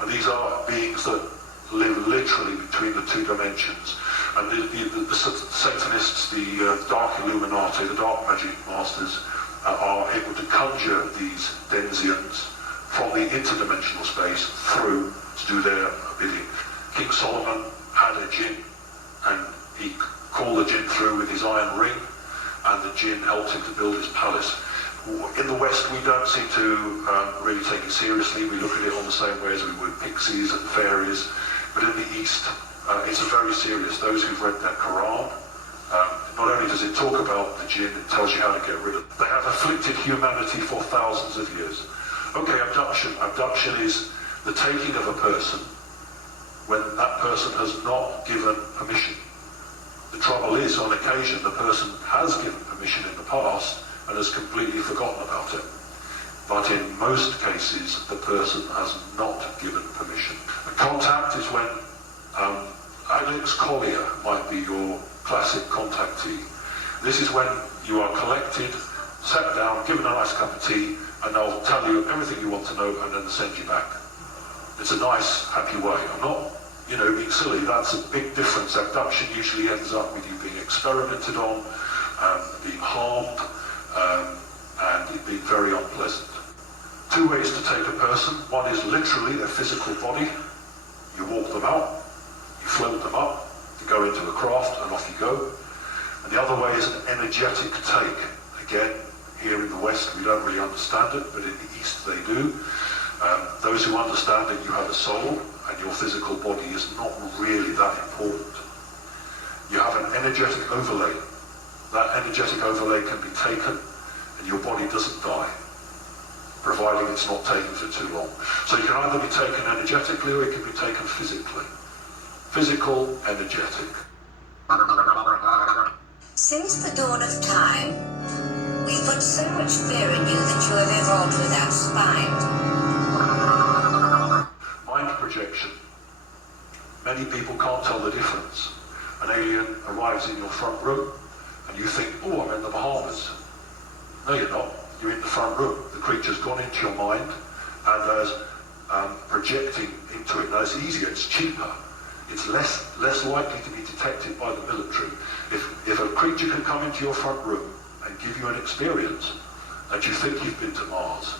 And these are beings that live literally between the two dimensions. And the Satanists, the Dark Illuminati, the Dark Magic Masters, are able to conjure these Denzians from the interdimensional space through to do their bidding. King Solomon had a jinn, and he called the jinn through with his iron ring, and the jinn helped him to build his palace. In the West, we don't seem to really take it seriously. We look at it on the same way as we would pixies and fairies. But in the East, it's very serious. Those who've read their Quran, not only does it talk about the jinn, it tells you how to get rid of it. They have afflicted humanity for thousands of years. Okay, abduction. Abduction is the taking of a person when that person has not given permission. The trouble is, on occasion, the person has given permission in the past and has completely forgotten about it. But in most cases, the person has not given permission. A contact is when Alex Collier might be your classic contactee. This is when you are collected, sat down, given a nice cup of tea, and they'll tell you everything you want to know and then send you back. It's a nice, happy way. I'm not, being silly. That's a big difference. Abduction usually ends up with you being experimented on, being harmed, and it being very unpleasant. Two ways to take a person. One is literally their physical body. You walk them out, you float them up, you go into a craft, and off you go. And the other way is an energetic take. Again, here in the West, we don't really understand it, but in the East they do. Those who understand that you have a soul, and your physical body is not really that important. You have an energetic overlay. That energetic overlay can be taken, and your body doesn't die, providing it's not taken for too long. So you can either be taken energetically or it can be taken physically. Physical, energetic. Since the dawn of time, we've put so much fear in you that you have evolved without spine. Mind projection. Many people can't tell the difference. An alien arrives in your front room and you think, oh, I'm in the Bahamas. No, you're not. You're in the front room. The creature's gone into your mind and there's projecting into it. Now, it's easier, it's cheaper. It's less likely to be detected by the military. If a creature can come into your front room and give you an experience that you think you've been to Mars,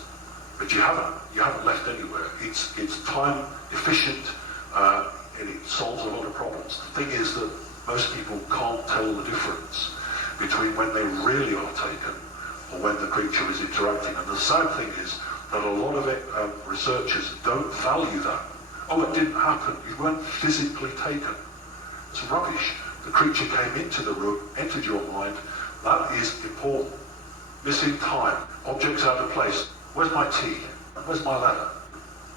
but you haven't left anywhere. It's time efficient and it solves a lot of problems. The thing is that most people can't tell the difference between when they really are taken or when the creature is interacting. And the sad thing is that a lot of researchers don't value that. Oh, it didn't happen. You weren't physically taken. It's rubbish. The creature came into the room, entered your mind. That is important. Missing time. Objects out of place. Where's my tea? Where's my ladder?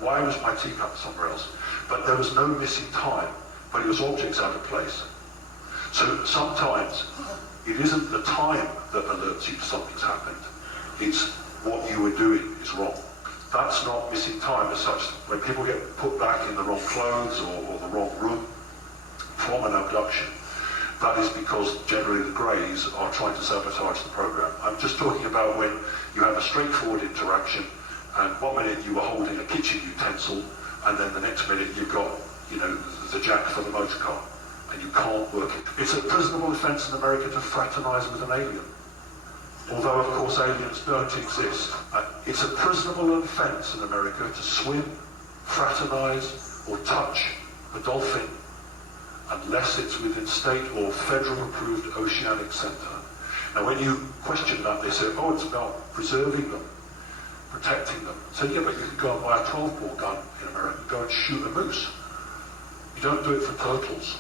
Why was my teacup somewhere else? But there was no missing time, but it was objects out of place. So sometimes it isn't the time that alerts you something's happened. It's what you were doing is wrong. That's not missing time as such. When people get put back in the wrong clothes or the wrong room from an abduction, that is because generally the Greys are trying to sabotage the program. I'm just talking about when you have a straightforward interaction and 1 minute you were holding a kitchen utensil and then the next minute you've got, the jack for the motor car and you can't work it. It's a prisonable offence in America to fraternise with an alien. Although, of course, aliens don't exist. It's a prisonable offence in America to swim, fraternise or touch a dolphin unless it's within state or federal-approved oceanic centre. Now, when you question that, they say, oh, it's about preserving them, protecting them. So, yeah, but you can go and buy a 12-bore gun in America and go and shoot a moose. You don't do it for turtles.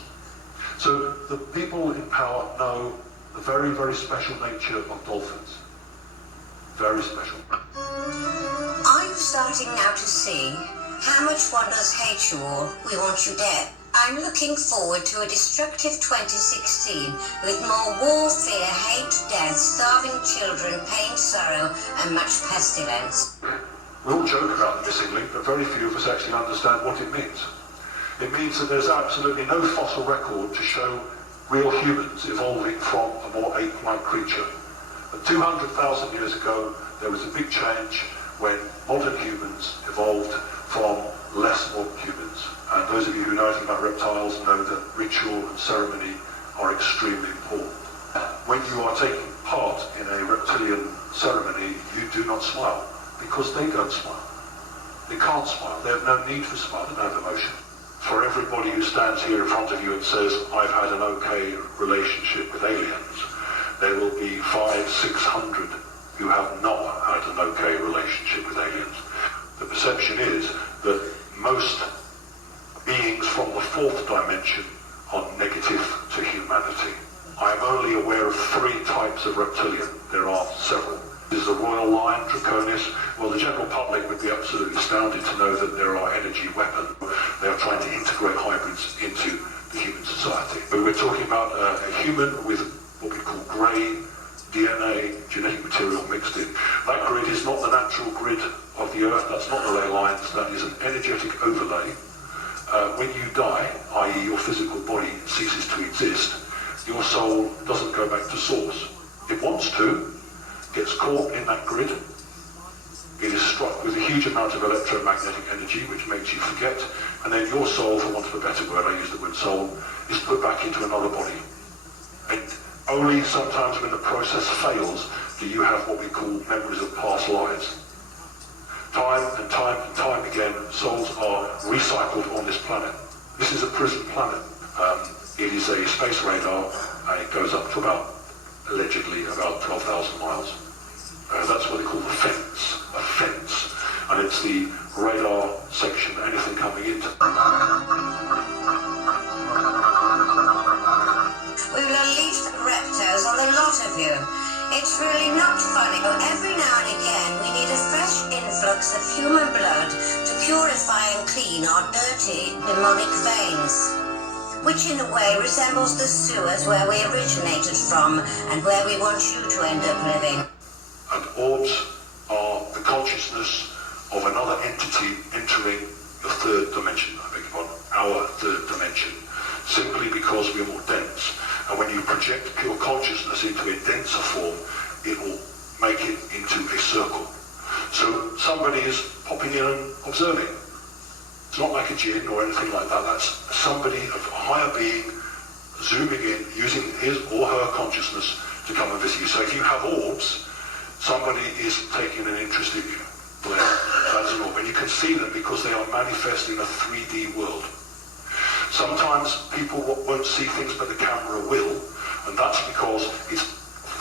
So the people in power know the very, very special nature of dolphins. Very special. Are you starting now to see how much one does hate you all? We want you dead. I'm looking forward to a destructive 2016 with more war, fear, hate, death, starving children, pain, sorrow, and much pestilence. We all joke about the missing link, but very few of us actually understand what it means. It means that there's absolutely no fossil record to show real humans evolving from a more ape-like creature. But 200,000 years ago, there was a big change when modern humans evolved from less more Those of you who know anything about reptiles know that ritual and ceremony are extremely important. When you are taking part in a reptilian ceremony, you do not smile, because they don't smile. They can't smile. They have no need for smile. They don't have emotion. For everybody who stands here in front of you and says, I've had an okay relationship with aliens, there will be 500-600 who have not had an okay relationship with aliens. The perception is that most beings from the fourth dimension are negative to humanity. I am only aware of 3 types of reptilian. There are several. There's the royal lion, Draconis. Well, the general public would be absolutely astounded to know that there are energy weapons. They are trying to integrate hybrids into the human society. But we're talking about a human with what we call grey DNA, genetic material mixed in. That grid is not the natural grid of the Earth. That's not the ley lines. That is an energetic overlay. When you die, i.e. your physical body ceases to exist, your soul doesn't go back to source. It wants to, gets caught in that grid. It is struck with a huge amount of electromagnetic energy, which makes you forget, and then your soul, for want of a better word, I use the word soul, is put back into another body. And only sometimes when the process fails do you have what we call memories of past lives. Time and time and time again, souls are recycled on this planet. This is a prison planet. It is a space radar, and it goes up to allegedly about 12,000 miles. That's what they call a fence, and it's the radar section, anything coming into. We will unleash the reptiles on the lot of you. It's really not funny, but every now and again we need a fresh influx of human blood to purify and clean our dirty, demonic veins, which in a way resembles the sewers where we originated from and where we want you to end up living. And orbs are the consciousness of another entity entering the third dimension, I beg your pardon, our third dimension, simply because we're more dense. And when you project pure consciousness into a denser form, it will make it into a circle. So somebody is popping in and observing. It's not like a jinn or anything like that. That's somebody of a higher being zooming in, using his or her consciousness to come and visit you. So if you have orbs, somebody is taking an interest in you. That's an orb. And you can see them because they are manifest in a 3D world. Sometimes people won't see things, but the camera will, and that's because it's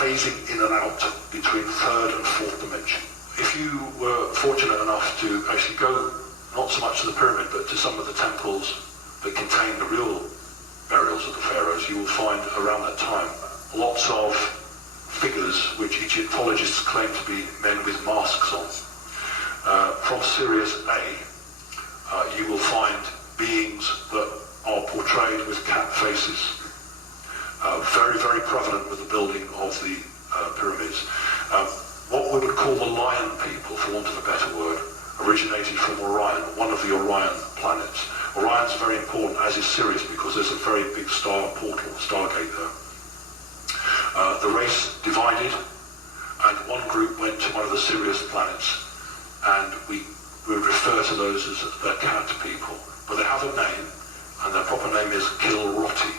phasing in and out between third and fourth dimension. If you were fortunate enough to actually go, not so much to the pyramid, but to some of the temples that contain the real burials of the pharaohs, you will find around that time lots of figures which Egyptologists claim to be men with masks on. From Sirius A, you will find beings that are portrayed with cat faces. Very, very prevalent with the building of the pyramids. What we would call the lion people, for want of a better word, originated from Orion, one of the Orion planets. Orion's very important, as is Sirius, because there's a very big star portal, stargate there. The race divided, and one group went to one of the Sirius planets, and we would refer to those as the cat people. But they have a name, and their proper name is Kilroti.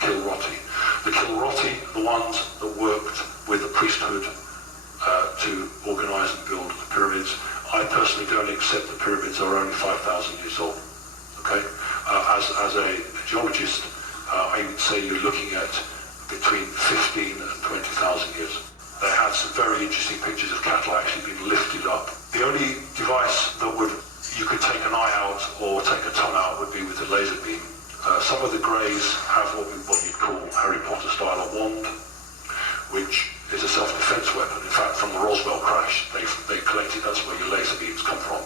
Kilroti. The Kilroti, the ones that worked with the priesthood to organise and build the pyramids. I personally don't accept the pyramids are only 5,000 years old. Okay? As a geologist, I would say you're looking at between 15 and 20,000 years. They had some very interesting pictures of cattle actually being lifted up. The only device that you could take an eye out or take a tongue out would be with a laser beam. Some of the greys have what you'd call Harry Potter style a wand, which is a self-defense weapon. In fact, from the Roswell crash, they collected, that's where your laser beams come from.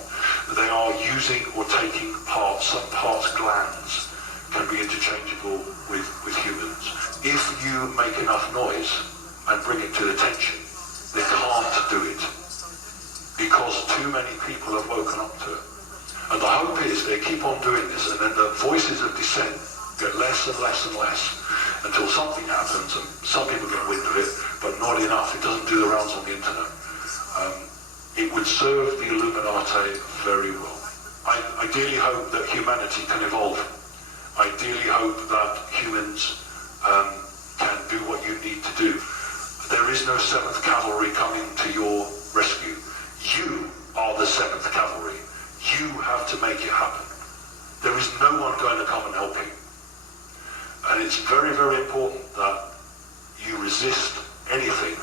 They are using or taking parts, some parts, glands, can be interchangeable with humans. If you make enough noise and bring it to attention, they can't do it, because too many people have woken up to it. And the hope is they keep on doing this, and then the voices of dissent get less and less and less, until something happens, and some people get wind of it, but not enough. It doesn't do the rounds on the internet. It would serve the Illuminati very well. I ideally hope that humanity can evolve. I ideally hope that humans can do what you need to do. There is no 7th Cavalry coming to your rescue. You are the 7th Cavalry. You have to make it happen. There is no one going to come and help you. And it's very, very important that you resist anything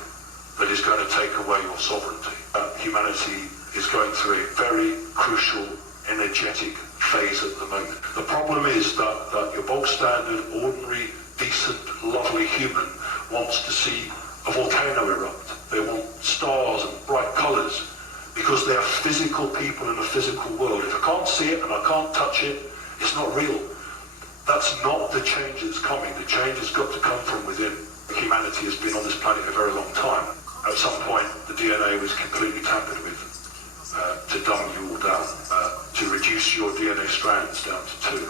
that is going to take away your sovereignty. Humanity is going through a very crucial, energetic phase at the moment. The problem is that your bog standard, ordinary, decent, lovely human wants to see a volcano erupt. They want stars and bright colours because they are physical people in a physical world. If I can't see it and I can't touch it, it's not real. That's not the change that's coming. The change has got to come from within. Humanity has been on this planet a very long time. At some point, the DNA was completely tampered with to dumb you all down, to reduce your DNA strands down to 2,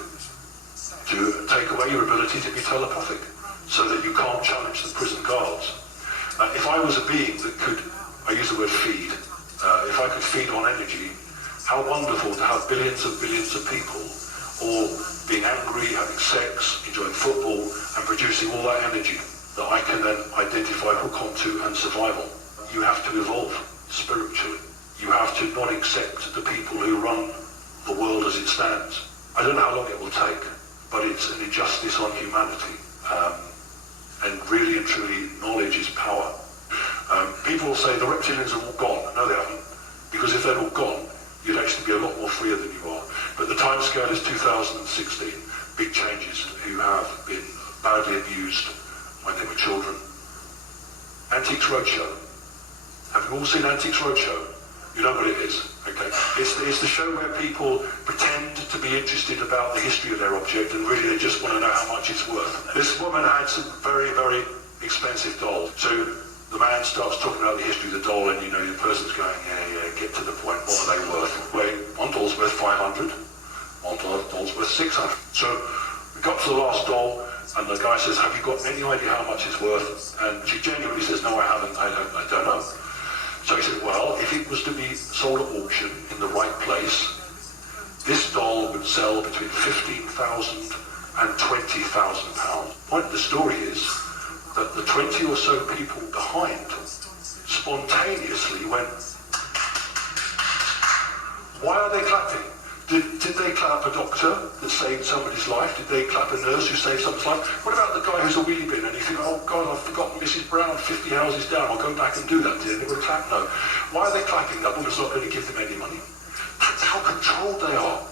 to take away your ability to be telepathic, so that you can't challenge the prison guards. If I was a being that could, I use the word feed, if I could feed on energy, how wonderful to have billions of people all being angry, having sex, enjoying football, and producing all that energy that I can then identify, hook onto, and survival. You have to evolve spiritually. You have to not accept the people who run the world as it stands. I don't know how long it will take, but it's an injustice on humanity. And really and truly, knowledge is power. People will say the reptilians are all gone. No, they haven't. Because if they're all gone, you'd actually be a lot more freer than you are. But the timescale is 2016. Big changes who have been badly abused when they were children. Antiques Roadshow. Have you all seen Antiques Roadshow? You know what it is, okay? It's the show where people pretend to be interested about the history of their object and really they just want to know how much it's worth. This woman had some very, very expensive dolls. So the man starts talking about the history of the doll and the person's going, yeah, get to the point, what are they worth? Wait, one doll's worth 500, one doll's worth 600. So we got to the last doll and the guy says, have you got any idea how much it's worth? And she genuinely says, no, I haven't, I don't know. So he said, well, if it was to be sold at auction in the right place, this doll would sell between £15,000 and £20,000. The point of the story is that the 20 or so people behind spontaneously went, why are they clapping? Did they clap a doctor that saved somebody's life? Did they clap a nurse who saved somebody's life? What about the guy who's a wheelie bin and you think, oh God, I've forgotten Mrs. Brown 50 houses down, I'll go back and do that. Did they would clap? No. Why are they clapping? That woman's not going to give them any money. That's how controlled they are.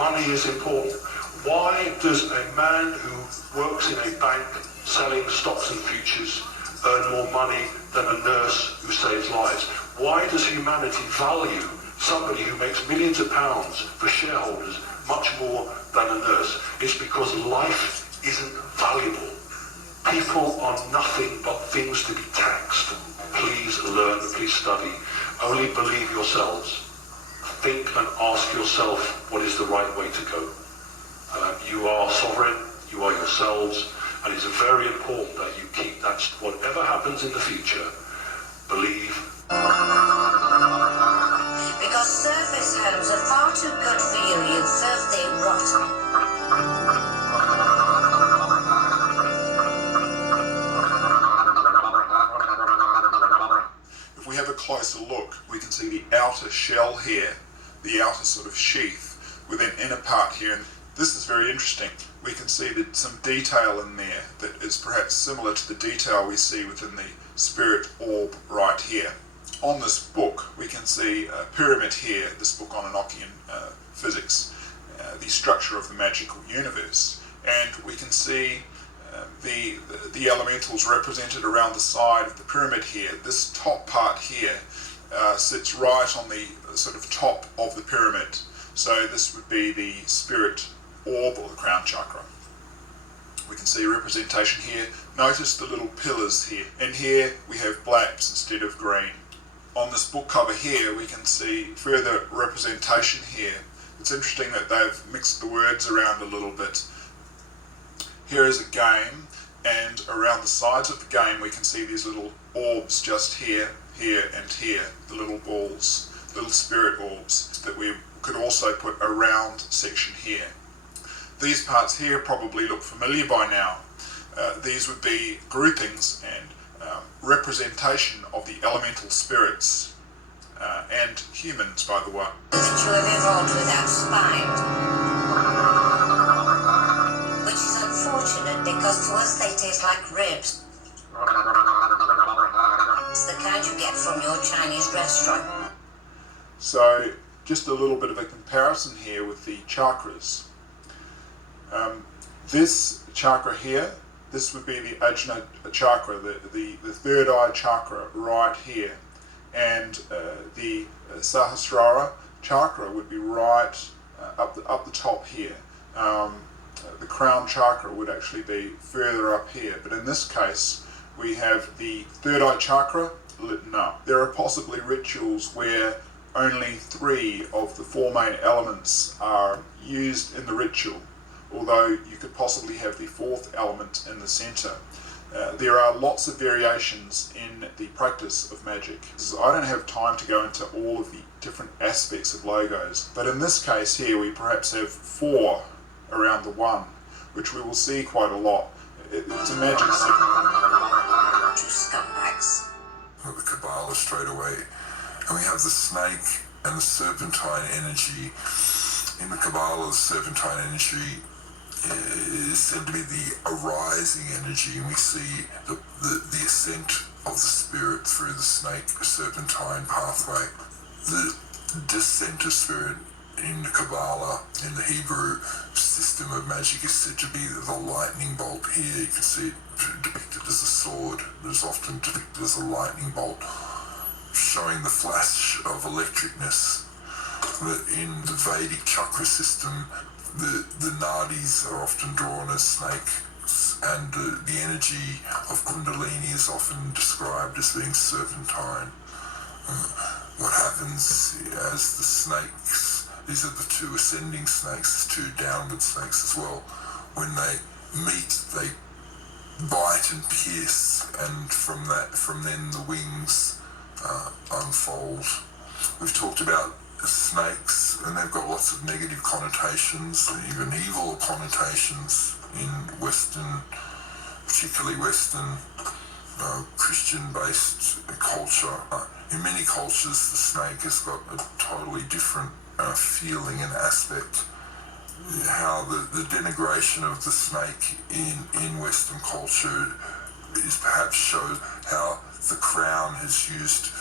Money is important. Why does a man who works in a bank selling stocks and futures earn more money than a nurse who saves lives? Why does humanity value somebody who makes millions of pounds for shareholders much more than a nurse? It's because life isn't valuable. People are nothing but things to be taxed. Please learn, please study. Only believe yourselves. Think and ask yourself what is the right way to go. You are sovereign, you are yourselves, and it's very important that you keep that. Whatever happens in the future, believe. Because surface homes are far too good for you, you filthy rotter. If we have a closer look, we can see the outer shell here, the outer sort of sheath, with an inner part here. And this is very interesting. We can see that some detail in there that is perhaps similar to the detail we see within the spirit orb right here. On this book, we can see a pyramid here, this book on Enochian physics, the structure of the magical universe. And we can see the elementals represented around the side of the pyramid here. This top part here sits right on the sort of top of the pyramid. So this would be the spirit orb or the crown chakra. We can see a representation here. Notice the little pillars here. And here we have blacks instead of green. On this book cover here, we can see further representation here. It's interesting that they've mixed the words around a little bit. Here is a game, and around the sides of the game we can see these little orbs just here, here, and here, the little balls, little spirit orbs that we're could also put a round section here. These parts here probably look familiar by now. These would be groupings and representation of the elemental spirits and humans, by the way. That you have evolved without spine. Which is unfortunate because to us they taste like ribs. It's the kind you get from your Chinese restaurant. So just a little bit of a comparison here with the chakras. This chakra here, this would be the Ajna chakra, the third eye chakra right here. And the Sahasrara chakra would be right up the top here. The crown chakra would actually be further up here. But in this case, we have the third eye chakra lit up. There are possibly rituals where only 3 of the 4 main elements are used in the ritual, although you could possibly have the 4th element in the center. There are lots of variations in the practice of magic. I don't have time to go into all of the different aspects of logos, but in this case here we perhaps have 4 around the 1, which we will see quite a lot. It's a magic symbol. 2 scumbags. The Kabbalah straight away. And we have the snake and the serpentine energy. In the Kabbalah, the serpentine energy is said to be the arising energy, and we see the ascent of the spirit through the snake serpentine pathway. The descent of spirit in the Kabbalah, in the Hebrew system of magic, is said to be the lightning bolt. Here you can see it depicted as a sword, but it's often depicted as a lightning bolt, showing the flash of electricness. That in the Vedic chakra system, the nadis are often drawn as snakes, and the energy of Kundalini is often described as being serpentine. What happens as the snakes, these are the 2 ascending snakes, there's 2 downward snakes as well, when they meet, they bite and pierce, and from then the wings unfold. We've talked about snakes, and they've got lots of negative connotations, even evil connotations in Western, particularly Western Christian-based culture. In many cultures, the snake has got a totally different feeling and aspect. How the denigration of the snake in Western culture is perhaps shows how the crown has used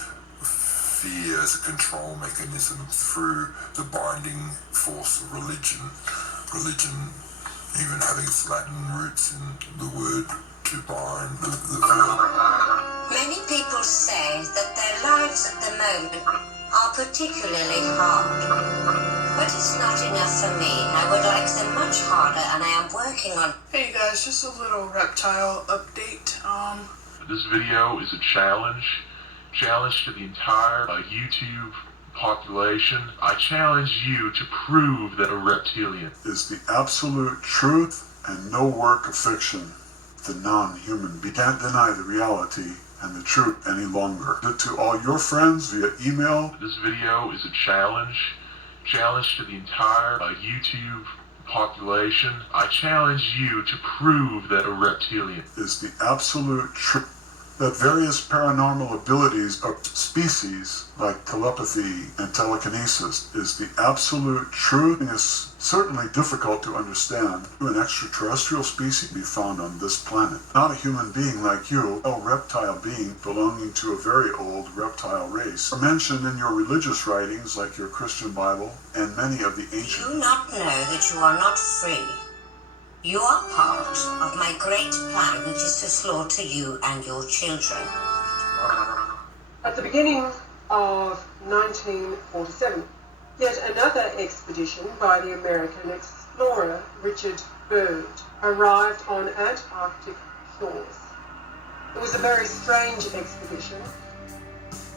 fear as a control mechanism through the binding force of religion. Religion even having its Latin roots in the word to bind, the verb. Many people say that their lives at the moment are particularly hard. But it's not enough for me. I would like them much harder, and I am working on... Hey you guys, just a little reptile update. This video is a challenge to the entire YouTube population. I challenge you to prove that a reptilian is the absolute truth and no work of fiction. The non-human being can't deny the reality and the truth any longer. To all your friends via email. This video is a challenge to the entire YouTube population. I challenge you to prove that a reptilian is the absolute truth. That various paranormal abilities of species, like telepathy and telekinesis, is the absolute truth and is certainly difficult to understand. An extraterrestrial species be found on this planet. Not a human being like you, a reptile being belonging to a very old reptile race, are mentioned in your religious writings like your Christian Bible and many of the ancient... Do you not know that you are not free? You are part of my great plan, which is to slaughter you and your children. At the beginning of 1947, yet another expedition by the American explorer Richard Byrd arrived on Antarctic shores. It was a very strange expedition.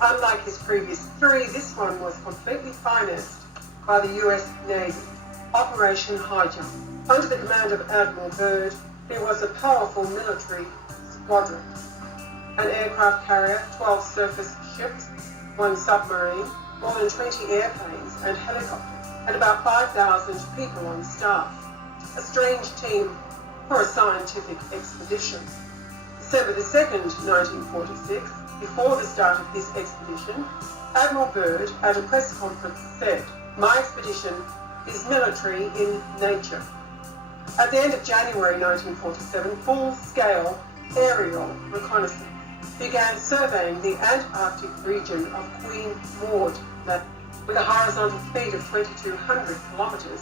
Unlike his previous 3, this one was completely financed by the US Navy. Operation High Jump. Under the command of Admiral Byrd, there was a powerful military squadron. An aircraft carrier, 12 surface ships, 1 submarine, more than 20 airplanes and helicopters. and about 5,000 people on staff. A strange team for a scientific expedition. December the 2nd, 1946, before the start of this expedition, Admiral Byrd at a press conference said, "My expedition is military in nature." At the end of January 1947, full-scale aerial reconnaissance began surveying the Antarctic region of Queen Maud Land with a horizontal speed of 2,200 kilometers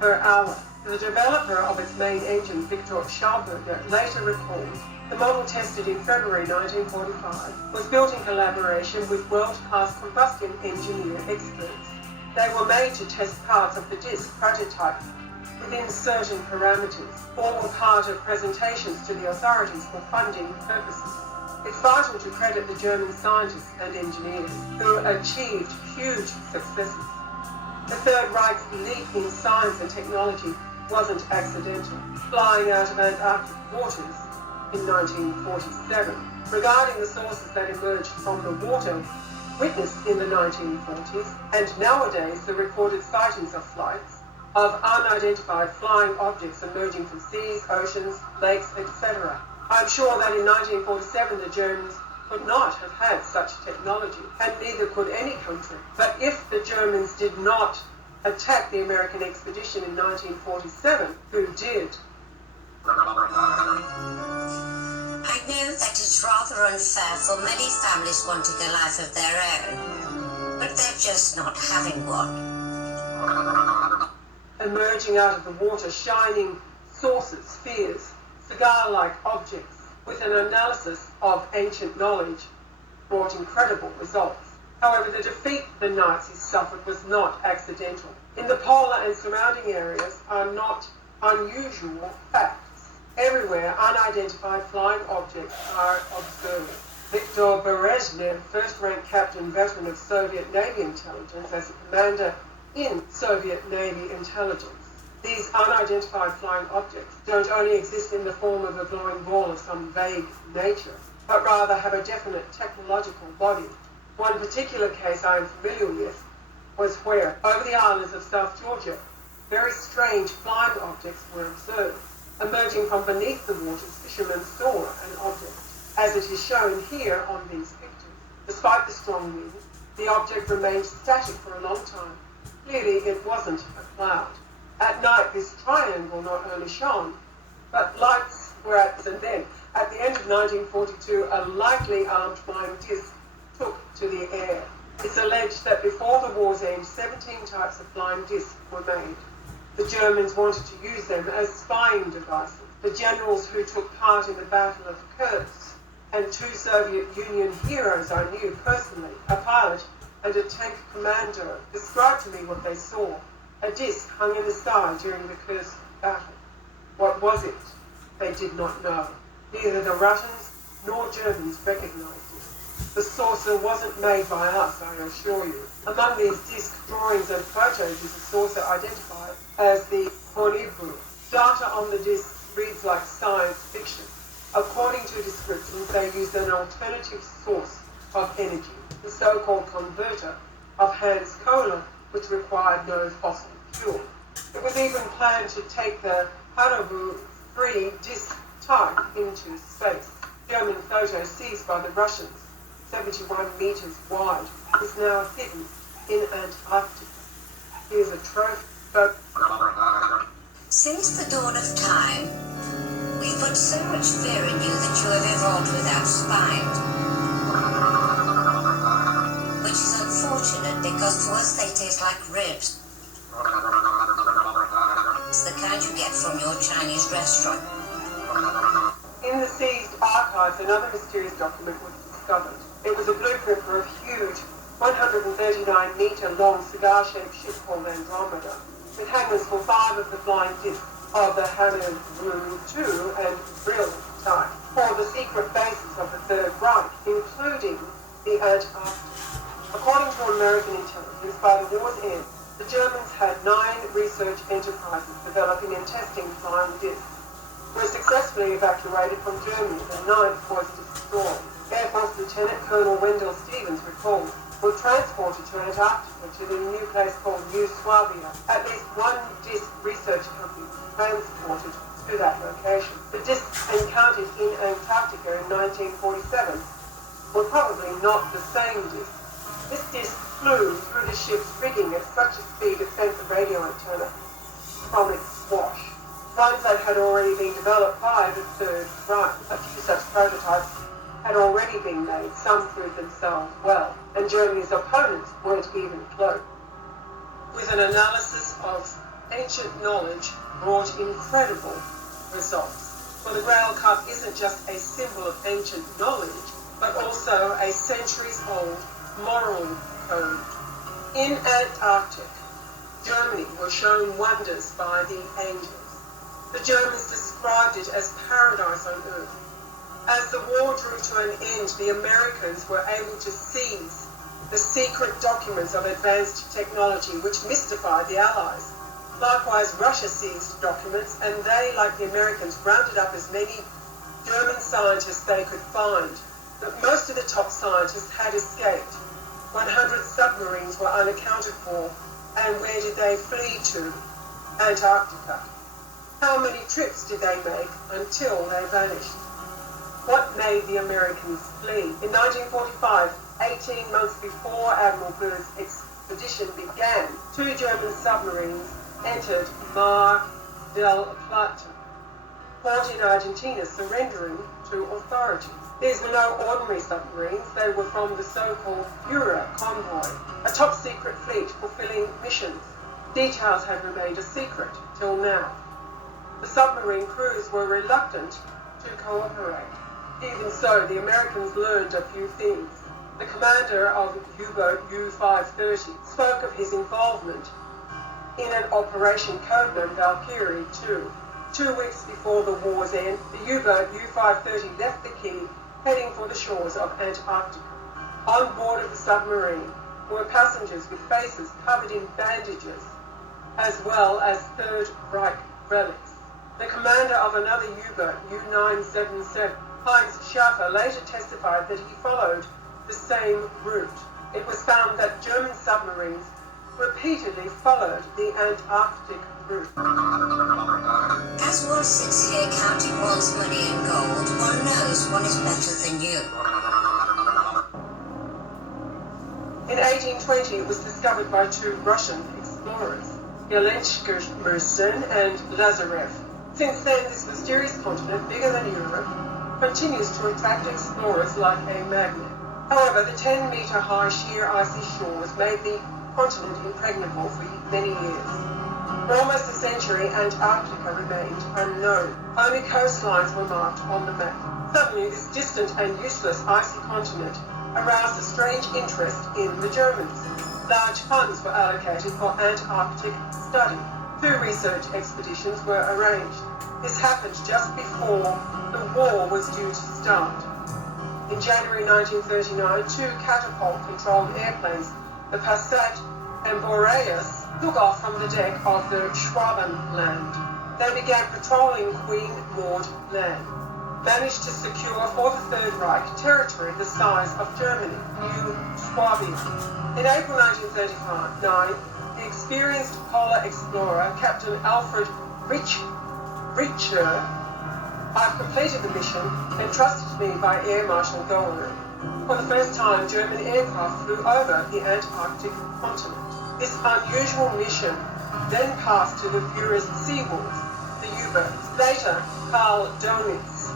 per hour. The developer of its main engine, Victor Schauberger, later recalled, the model tested in February 1945 was built in collaboration with world-class combustion engineer experts. They were made to test parts of the disc prototype within certain parameters. All were part of presentations to the authorities for funding purposes. It's vital to credit the German scientists and engineers who achieved huge successes. The Third Reich's leap in science and technology wasn't accidental. Flying out of Antarctic waters in 1947, regarding the sources that emerged from the water witnessed in the 1940s, and nowadays the recorded sightings of flights of unidentified flying objects emerging from seas, oceans, lakes, etc. I'm sure that in 1947 the Germans could not have had such technology, and neither could any country. But if the Germans did not attack the American expedition in 1947, who did? I know that it's rather unfair for many families wanting a life of their own, but they're just not having one. Emerging out of the water, shining saucers, spheres, cigar-like objects, with an analysis of ancient knowledge, brought incredible results. However, the defeat the Nazis suffered was not accidental. In the polar and surrounding areas are not unusual facts. Everywhere, unidentified flying objects are observed. Viktor Berezhnev, first-rank captain veteran of Soviet Navy intelligence, as a commander in Soviet Navy intelligence. These unidentified flying objects don't only exist in the form of a glowing ball of some vague nature, but rather have a definite technological body. One particular case I am familiar with was where, over the islands of South Georgia, very strange flying objects were observed. Emerging from beneath the waters, fishermen saw an object, as it is shown here on these pictures. Despite the strong wind, the object remained static for a long time. Clearly, it wasn't a cloud. At night, this triangle not only shone, but lights were at, and then, at the end of 1942, a lightly armed flying disc took to the air. It's alleged that before the war's end, 17 types of flying discs were made. The Germans wanted to use them as spying devices. The generals who took part in the Battle of Kursk, and two Soviet Union heroes I knew personally, a pilot and a tank commander, described to me what they saw. A disc hung in the sky during the Kursk battle. What was it? They did not know. Neither the Russians nor Germans recognized it. The saucer wasn't made by us, I assure you. Among these disc drawings and photos is a saucer identified as the Horibru. Data on the disc reads like science fiction. According to descriptions, they used an alternative source of energy, the so-called converter of Hans Kohler, which required no fossil fuel. It was even planned to take the Haribo 3 disc type into space. German photo seized by the Russians, 71 meters wide, is now hidden in Antarctica. Here's a trophy. Since the dawn of time, we've put so much fear in you that you have evolved without spine. Which is unfortunate because to us they taste like ribs. It's the kind you get from your Chinese restaurant. In the seized archives, another mysterious document was discovered. It was a blueprint for a huge 139-meter-long cigar-shaped ship called Andromeda, with hangars for 5 of the flying discs of the Haribo 2 and Brill type, for the secret bases of the Third Reich, including the Antarctic. According to American intelligence, by the war's end, the Germans had 9 research enterprises developing and testing flying discs. Were successfully evacuated from Germany. The 9th was destroyed. Air Force Lieutenant Colonel Wendell Stevens recalled, were transported to Antarctica to the new place called New Swabia. At least one disc research company was transported to that location. The discs encountered in Antarctica in 1947 were probably not the same disc. This disc flew through the ship's rigging at such a speed it sent the radio antenna from its wash. Ones that had already been developed by the Third Reich. A few such prototypes had already been made, some proved themselves well, and Germany's opponents weren't even close. With an analysis of ancient knowledge brought incredible results. For the Grail Cup isn't just a symbol of ancient knowledge, but also a centuries-old moral code. In Antarctic, Germany was shown wonders by the angels. The Germans described it as paradise on earth. As the war drew to an end, the Americans were able to seize the secret documents of advanced technology which mystified the Allies. Likewise, Russia seized documents, and they, like the Americans, rounded up as many German scientists they could find. But most of the top scientists had escaped. 100 submarines were unaccounted for, and where did they flee to? Antarctica. How many trips did they make until they vanished? What made the Americans flee? In 1945, 18 months before Admiral Byrd's expedition began, 2 German submarines entered Mar del Plata, port in Argentina, surrendering to authorities. These were no ordinary submarines. They were from the so-called Führer convoy, a top-secret fleet fulfilling missions. Details had remained a secret till now. The submarine crews were reluctant to cooperate. Even so, the Americans learned a few things. The commander of U-boat U-530 spoke of his involvement in an operation codenamed Valkyrie 2. 2 weeks before the war's end, the U-boat U-530 left the Key, heading for the shores of Antarctica. On board of the submarine were passengers with faces covered in bandages, as well as Third Reich relics. The commander of another U-boat, U-977, Heinz Schaffer, later testified that he followed the same route. It was found that German submarines repeatedly followed the Antarctic route. As one sits here counting one's money and gold, one knows one is better than you. In 1820, it was discovered by 2 Russian explorers, Gelenchkermüsten and Lazarev. Since then, this mysterious continent, bigger than Europe, continues to attract explorers like a magnet. However, the 10-meter-high sheer icy shores made the continent impregnable for many years. For almost a century, Antarctica remained unknown. Only coastlines were marked on the map. Suddenly, this distant and useless icy continent aroused a strange interest in the Germans. Large funds were allocated for Antarctic study. 2 research expeditions were arranged. This happened just before the war was due to start. In January 1939, 2 catapult-controlled airplanes, the Passat and Boreas, took off from the deck of the Schwabenland. They began patrolling Queen Maud Land, managed to secure for the Third Reich territory the size of Germany, New Swabia. In April 1939, the experienced polar explorer, Captain Alfred Richter, I've completed the mission entrusted to me by Air Marshal Goering. For the first time, German aircraft flew over the Antarctic continent. This unusual mission then passed to the Führer's Seawolves, the U-boats. Later, Karl Donitz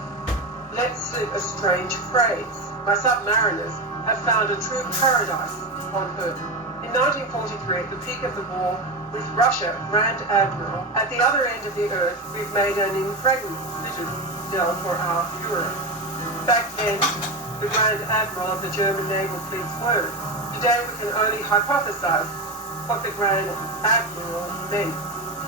let slip a strange phrase: "My submariners have found a true paradise on Earth." In 1943, at the peak of the war with Russia, Grand Admiral, at the other end of the Earth, we've made an impregnable citadel for our Führer. Back then, the Grand Admiral of the German naval fleet's words. Today, we can only hypothesize what the Grand Admiral meant.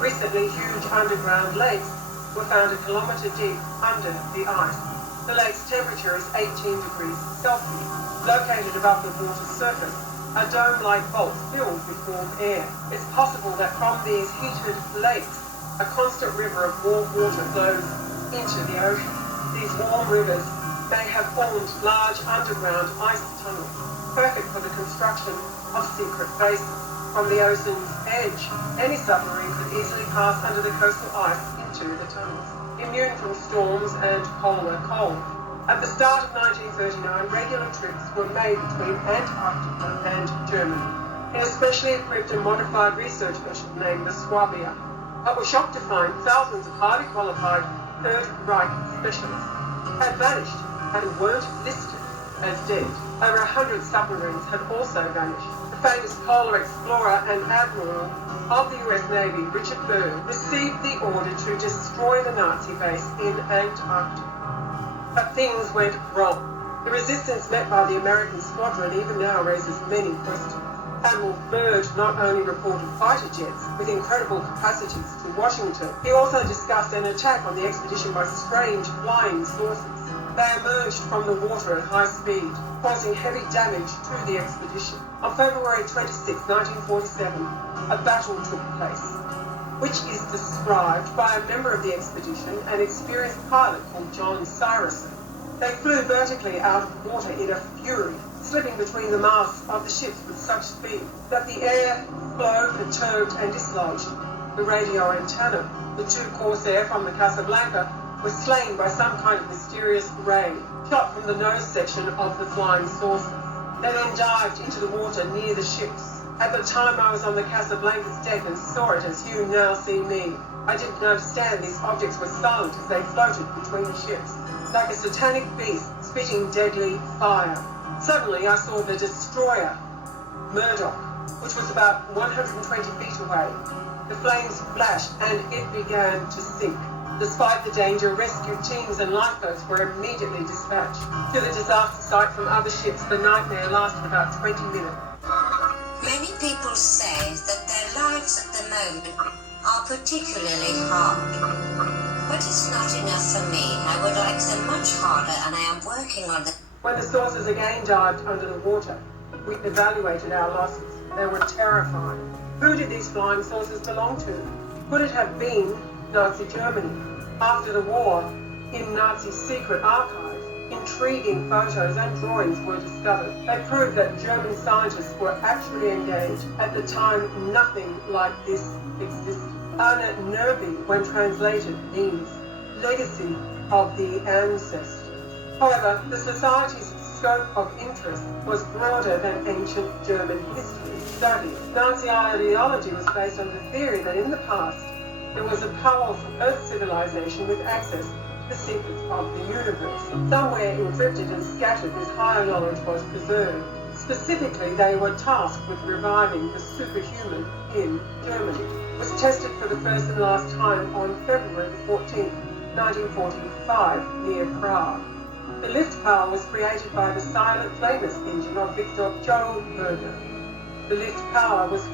Recently, huge underground lakes were found a kilometre deep under the ice. The lake's temperature is 18 degrees Celsius. Located above the water's surface, a dome-like vault filled with warm air. It's possible that from these heated lakes, a constant river of warm water flows into the ocean. These warm rivers may have formed large underground ice tunnels, perfect for the construction of secret bases. From the ocean's edge, any submarine could easily pass under the coastal ice into the tunnels, immune from storms and polar cold. At the start of 1939, regular trips were made between Antarctica and Germany, in a specially equipped and modified research vessel named the Swabia. I was shocked to find thousands of highly qualified Third Reich specialists had vanished and weren't listed as dead. Over 100 submarines had also vanished. The famous polar explorer and admiral of the US Navy, Richard Byrd, received the order to destroy the Nazi base in Antarctica. But things went wrong. The resistance met by the American squadron even now raises many questions. Admiral Byrd not only reported fighter jets with incredible capacities to Washington, he also discussed an attack on the expedition by strange flying saucers. They emerged from the water at high speed, causing heavy damage to the expedition. On February 26, 1947, a battle took place, which is described by a member of the expedition, an experienced pilot called John Syrison. They flew vertically out of the water in a fury, slipping between the masts of the ships with such speed that the air flowed, perturbed and dislodged the radio antenna. The two Corsair from the Casablanca were slain by some kind of mysterious ray, shot from the nose section of the flying saucer. They then dived into the water near the ships. At the time I was on the Casablanca's deck and saw it as you now see me. I didn't understand these objects were silent as they floated between the ships, like a satanic beast spitting deadly fire. Suddenly I saw the destroyer, Murdoch, which was about 120 feet away. The flames flashed and it began to sink. Despite the danger, rescue teams and lifeboats were immediately dispatched. To the disaster site from other ships, the nightmare lasted about 20 minutes. Many people say that their lives at the moment are particularly hard. But it's not enough for me. I would like them much harder, and I am working on them. When the saucers again dived under the water, we evaluated our losses. They were terrifying. Who did these flying saucers belong to? Could it have been Nazi Germany? After the war, in Nazi secret archives, intriguing photos and drawings were discovered. They proved that German scientists were actually engaged. At the time, nothing like this existed. Arne Nerby, when translated, means legacy of the ancestors. However, the Society's scope of interest was broader than ancient German history study. Nazi ideology was based on the theory that in the past, there was a powerful Earth civilization with access to the secrets of the universe. Somewhere encrypted and scattered, this higher knowledge was preserved. Specifically, they were tasked with reviving the superhuman in Germany. It was tested for the first and last time on February 14, 1945, near Prague. The lift power was created by the silent flameless engine of Victor Joe Berger. The lift power was